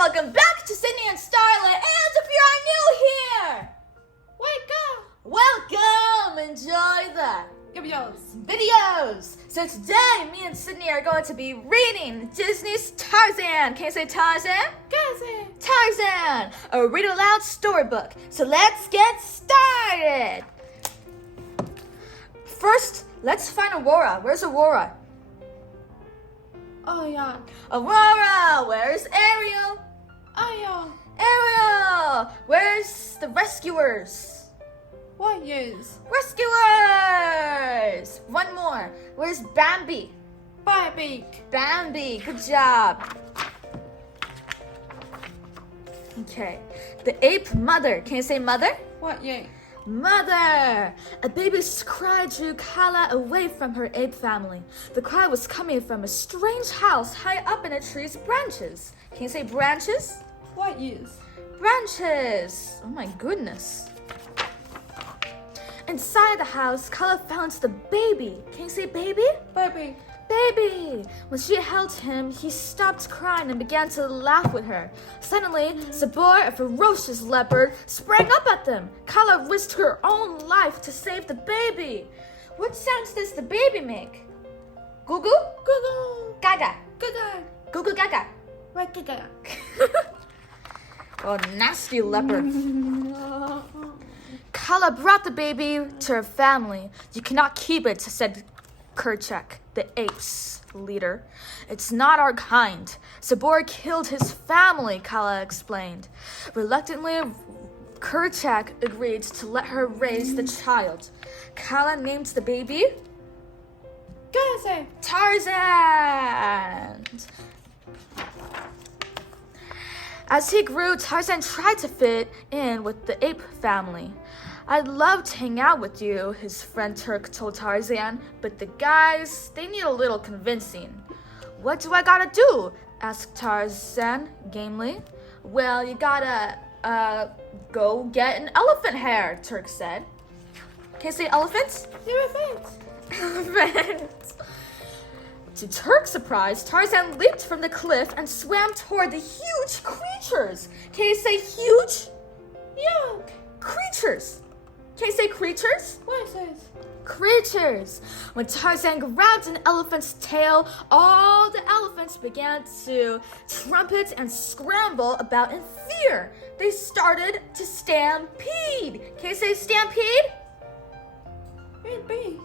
welcome back to Sydney and Starlet. And if you are new here, welcome. Enjoy the videos. So today, me and Sydney are going to be reading Disney's Tarzan. Can you say Tarzan? Tarzan, a read-aloud storybook. So let's get started. First, let's find Aurora. Where's Aurora? Oh yeah. Aurora, where's Ariel? Oh yeah. Ariel, where's the rescuers? What is? Rescuers! One more. Where's Bambi? Bambi, good job. Okay. The Ape Mother. Can you say mother? What is? Mother! A baby's cry drew Kala away from her ape family. The cry was coming from a strange house high up in a tree's branches. Can you say branches? What is? Branches! Oh my goodness. Inside the house, Kala found the baby. Can you say baby? Baby. Baby! When she held him, he stopped crying and began to laugh with her. Suddenly, Sabor, a ferocious leopard, sprang up at them. Kala risked her own life to save the baby. What sounds does the baby make? Goo goo? Goo goo. Gaga. Gaga. Goo goo gaga. What gaga? Oh, nasty leopard. Kala brought the baby to her family. You cannot keep it, said Kerchak, the ape's leader. It's not our kind. Sabor killed his family, Kala explained. Reluctantly, Kerchak agreed to let her raise the child. Kala named the baby Tarzan. As he grew, Tarzan tried to fit in with the ape family. I'd love to hang out with you, his friend Turk told Tarzan, but the guys, they need a little convincing. What do I gotta do? Asked Tarzan gamely. Well, you gotta, go get an elephant hair, Turk said. Can you say elephants? Elephants. To Turk's surprise, Tarzan leaped from the cliff and swam toward the huge creatures. Can you say huge? Yuck. Creatures. Can you say creatures? What is this? Creatures. When Tarzan grabbed an elephant's tail, all the elephants began to trumpet and scramble about in fear. They started to stampede. Can you say stampede? Ippy.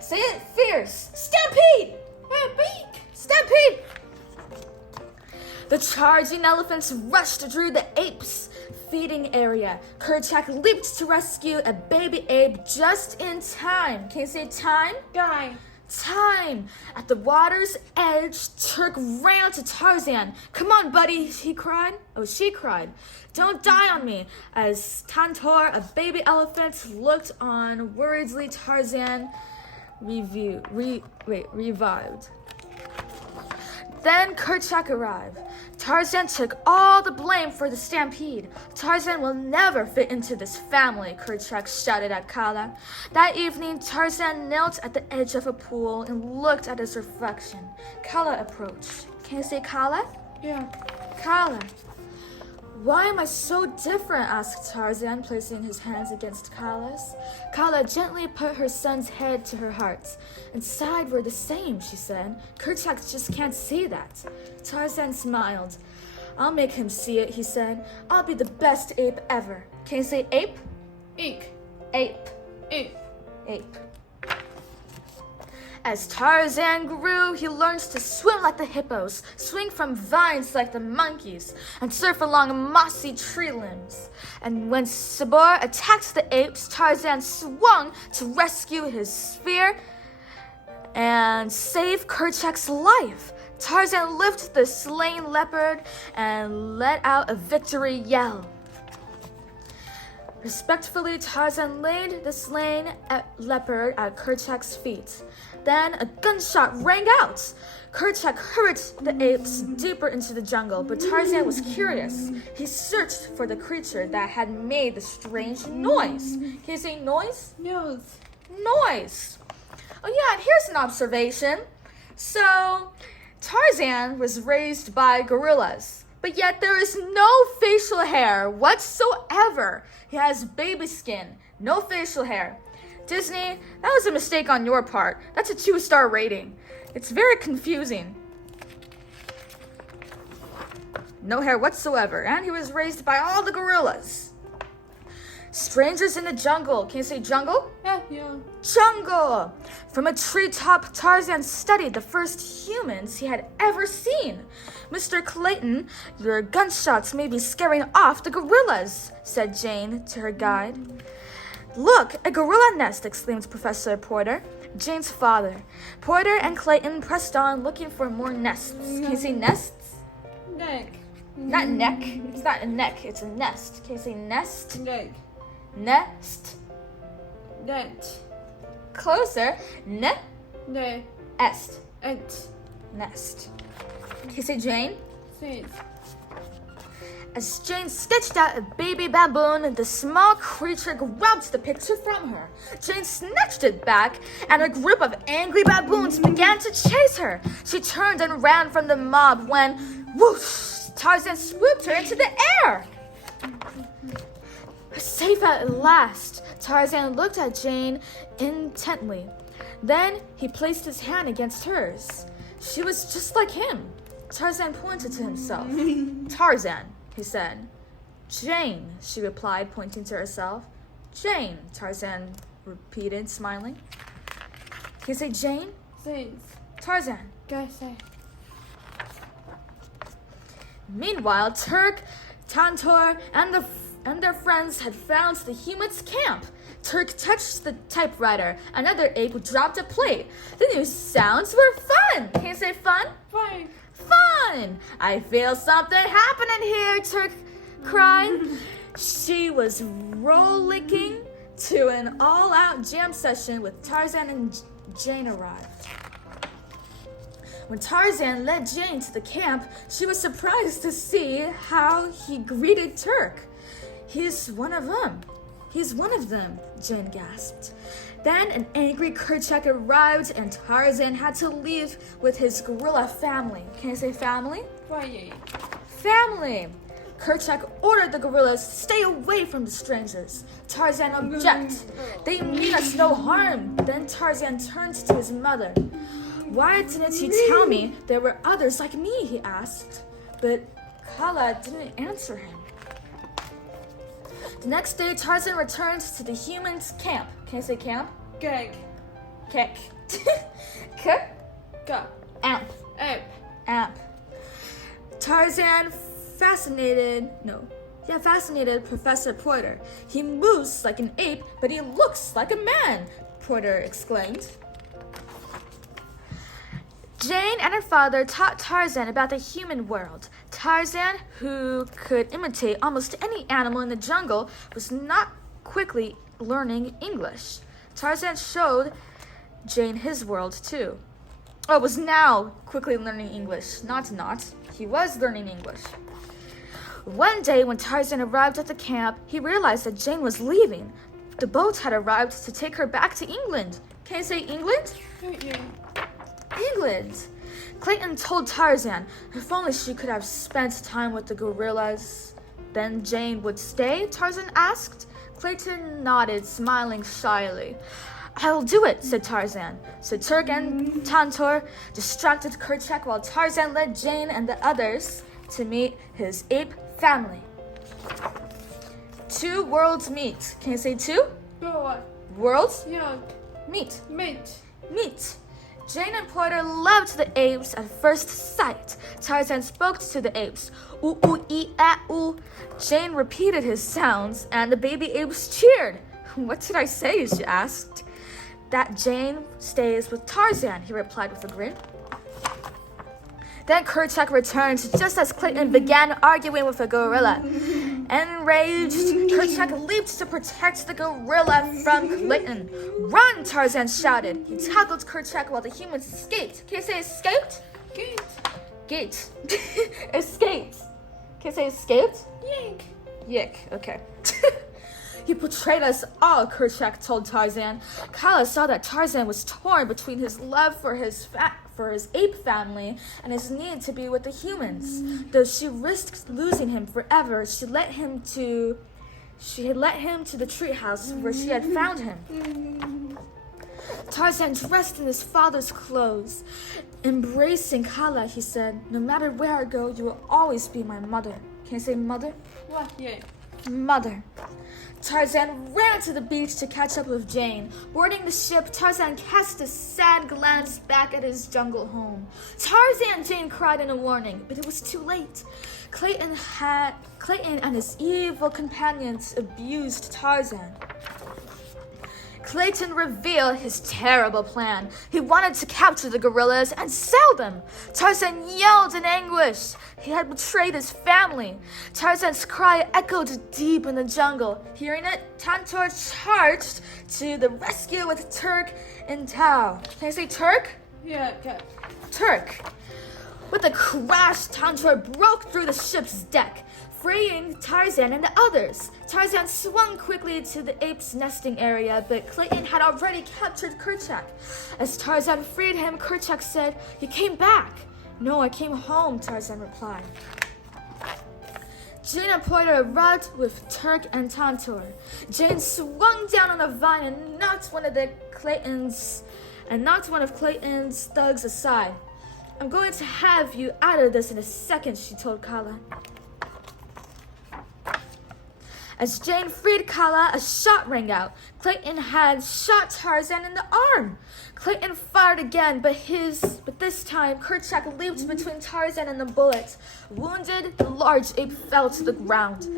Say it fierce. Stampede. Stampede. The charging elephants rushed through the apes' feeding area. Kerchak leaped to rescue a baby ape just in time. Can you say time? Time. At the water's edge, Turk ran to Tarzan. Come on, buddy, she cried. Don't die on me. As Tantor, a baby elephant, looked on worriedly, Tarzan revived. Then Kerchak arrived. Tarzan took all the blame for the stampede. Tarzan will never fit into this family, Kerchak shouted at Kala. That evening, Tarzan knelt at the edge of a pool and looked at his reflection. Kala approached. Can you say Kala? Yeah. Kala. Why am I so different? Asked Tarzan, placing his hands against Kala's. Kala gently put her son's head to her heart. Inside we're the same, she said. Kerchak just can't see that. Tarzan smiled. I'll make him see it, he said. I'll be the best ape ever. Can you say ape? Ape. As Tarzan grew, he learned to swim like the hippos, swing from vines like the monkeys, and surf along mossy tree limbs. And when Sabor attacked the apes, Tarzan swung to rescue his spear and save Kerchak's life. Tarzan lifted the slain leopard and let out a victory yell. Respectfully, Tarzan laid the slain leopard at Kerchak's feet. Then a gunshot rang out. Kerchak hurried the apes deeper into the jungle, but Tarzan was curious. He searched for the creature that had made the strange noise. Can you say noise? Noise. Oh yeah, and here's an observation. So Tarzan was raised by gorillas, but yet there is no facial hair whatsoever. He has baby skin, no facial hair. Disney, that was a mistake on your part. That's a 2-star rating. It's very confusing. No hair whatsoever, and he was raised by all the gorillas. Strangers in the jungle. Can you say jungle? Yeah. Jungle! From a treetop, Tarzan studied the first humans he had ever seen. Mr. Clayton, your gunshots may be scaring off the gorillas, said Jane to her guide. Look, a gorilla nest, exclaimed Professor Porter, Jane's father. Porter and Clayton pressed on, looking for more nests. Can you say nests? Neck. Not neck. It's not a neck, it's a nest. Can you say nest? Neck. Nest. Net. Closer. Ne. Est. Et. Nest. Can you say Jane? Sis. As Jane sketched out a baby baboon, the small creature grabbed the picture from her. Jane snatched it back, and a group of angry baboons began to chase her. She turned and ran from the mob when, whoosh, Tarzan swooped her into the air. Safe at last, Tarzan looked at Jane intently. Then he placed his hand against hers. She was just like him. Tarzan pointed to himself. Tarzan, he said. Jane, she replied, pointing to herself. Jane, Tarzan repeated, smiling. Can you say Jane? Sis. Tarzan. Say. Meanwhile, Turk, Tantor, and their friends had found the humans' camp. Turk touched the typewriter. Another ape dropped a plate. The new sounds were fun. Can you say fun? Fine. Fun! I feel something happening here, Turk cried. She was rollicking to an all-out jam session with Tarzan and Jane arrived. When Tarzan led Jane to the camp, she was surprised to see how he greeted Turk. He's one of them. He's one of them, Jane gasped. Then an angry Kerchak arrived and Tarzan had to leave with his gorilla family. Can I say family? Fine. Family! Kerchak ordered the gorillas to stay away from the strangers. Tarzan objected. They mean us no harm. Then Tarzan turned to his mother. Why didn't you tell me there were others like me, he asked. But Kala didn't answer him. The next day, Tarzan returned to the humans' camp. Can I say camp? Gag. Kick. K? Ga. Amp. Ape. Amp. Tarzan fascinated Professor Porter. He moves like an ape, but he looks like a man, Porter exclaimed. Jane and her father taught Tarzan about the human world. Tarzan, who could imitate almost any animal in the jungle, was not quickly learning English. Tarzan showed Jane his world too. Was now quickly learning English. Not. He was learning English. One day when Tarzan arrived at the camp, he realized that Jane was leaving. The boat had arrived to take her back to England. Can I say England? Yeah. England. Clayton told Tarzan if only she could have spent time with the gorillas. Then Jane would stay, Tarzan asked. Clayton nodded, smiling shyly. I'll do it, said Tarzan. So Turk and Tantor distracted Kerchak while Tarzan led Jane and the others to meet his ape family. Two worlds meet. Can you say two? Go. Worlds Young. meet. Meat. Jane and Porter loved the apes at first sight. Tarzan spoke to the apes. Ooh, ooh, ee, ah, ooh. Jane repeated his sounds, and the baby apes cheered. What did I say? She asked. That Jane stays with Tarzan, he replied with a grin. Then Kerchak returned just as Clayton began arguing with a gorilla. Enraged, Kerchak leaped to protect the gorilla from Clayton. Run, Tarzan shouted. He tackled Kerchak while the humans escaped. Can you say escaped? Gate. Escaped. Can you say escaped? Yank. Yick. Okay. He betrayed us all, Kerchak told Tarzan. Kala saw that Tarzan was torn between his love for his for his ape family and his need to be with the humans. Though she risked losing him forever, she had led him to the treehouse where she had found him. Tarzan dressed in his father's clothes. Embracing Kala, he said, "No matter where I go, you will always be my mother." Can you say mother? What? Yeah. Mother. Tarzan ran to the beach to catch up with Jane. Boarding the ship, Tarzan cast a sad glance back at his jungle home. Tarzan and Jane cried in a warning, but it was too late. Clayton and his evil companions abused Tarzan. Clayton revealed his terrible plan. He wanted to capture the gorillas and sell them. Tarzan yelled in anguish. He had betrayed his family. Tarzan's cry echoed deep in the jungle. Hearing it, Tantor charged to the rescue with Turk and Tao. Can I say Turk? Yeah, okay. Turk. With a crash, Tantor broke through the ship's deck, freeing Tarzan and the others. Tarzan swung quickly to the ape's nesting area, but Clayton had already captured Kerchak. As Tarzan freed him, Kerchak said, "You came back." "No, I came home," Tarzan replied. Jane and Porter arrived with Turk and Tantor. Jane swung down on a vine and knocked one of Clayton's thugs aside. "I'm going to have you out of this in a second," she told Kala. As Jane freed Kala, a shot rang out. Clayton had shot Tarzan in the arm. Clayton fired again, but this time Kerchak leaped between Tarzan and the bullet. Wounded, the large ape fell to the ground.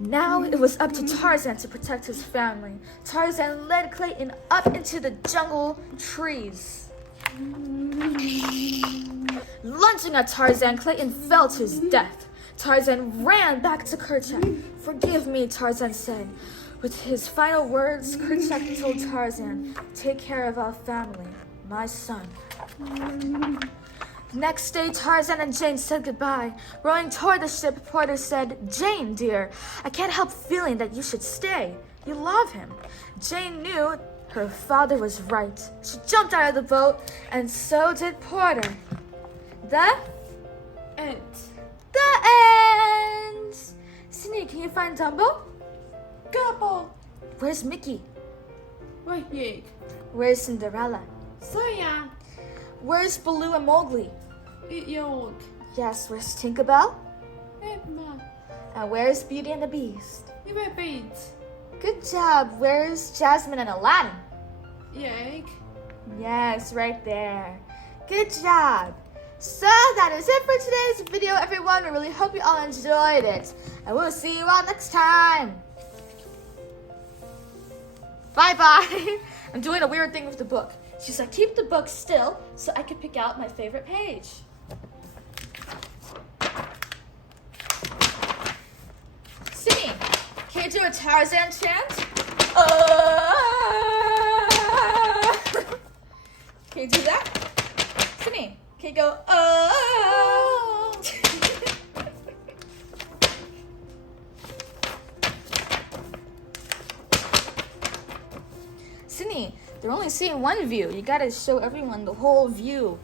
Now it was up to Tarzan to protect his family. Tarzan led Clayton up into the jungle trees. Lunging at Tarzan, Clayton fell to his death. Tarzan ran back to Kerchak. "Forgive me," Tarzan said. With his final words, Kerchak told Tarzan, "Take care of our family, my son." Next day, Tarzan and Jane said goodbye. Rowing toward the ship, Porter said, "Jane, dear, I can't help feeling that you should stay. You love him." Jane knew her father was right. She jumped out of the boat, and so did Porter. The end. Sydney, can you find Dumbo? Gobble. Where's Mickey? Right here. Where's Cinderella? Soya. Where's Baloo and Mowgli? Eat yolk. Yes, where's Tinkerbell? Ape Mother. And where's Beauty and the Beast? You may beat. Good job. Where's Jasmine and Aladdin? Yolk. Yes, right there. Good job. So that is it for today's video, everyone. We really hope you all enjoyed it. And we'll see you all next time. Bye-bye. I'm doing a weird thing with the book. She's like, keep the book still so I can pick out my favorite page. Sydney, can you do a Tarzan chant? Can you do that? Sydney, can you go, Sydney, they're only seeing one view. You gotta show everyone the whole view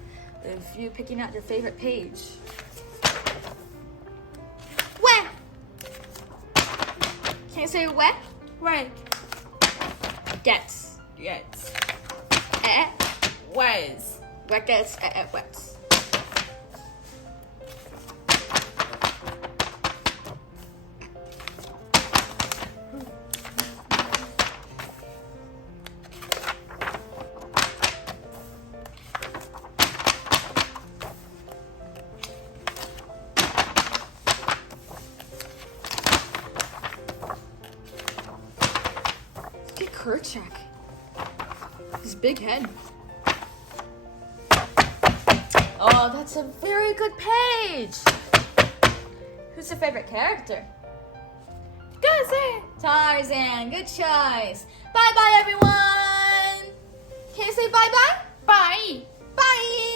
of you picking out your favorite page. Where? Can you say where? Right. Gets. Yes. Where's? Where gets wets. Look at Kerchak. His big head. Oh, that's a very good page. Who's your favorite character? Tarzan. Good choice. Bye-bye, everyone. Can you say bye-bye? Bye. Bye.